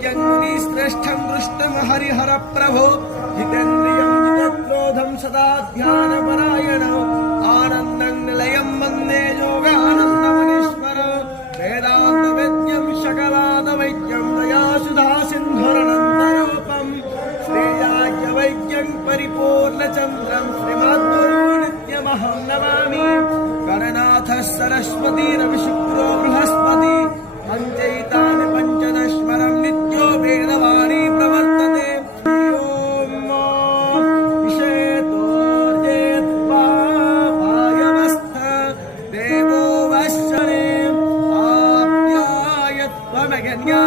श्रेष्ठं दृष्टं हरिहर प्रभो जितेन्द्रियं जितक्रोधं सदा ध्यानपरायण आनन्दं निलयं वन्दे योगानन्दमनीश्वर वेदान्तवेद्यं शकलादवैद्यं दयासुधा सिन्धुरनन्तरूपं श्रीयाज्ञवैद्यं परिपूर्णचन्द्रं श्रीमद्गुरुनित्यमहं नमामि गणनाथः सरस्वतीरविशुक्रो बृहस्पति पञ्चैतानि पञ्चदशमरं नित्यो वेदवाणी प्रवर्तते ॐ विषेतोर्जेत्वायवस्थ देवो वश्चने आप्यायत्वमगन्या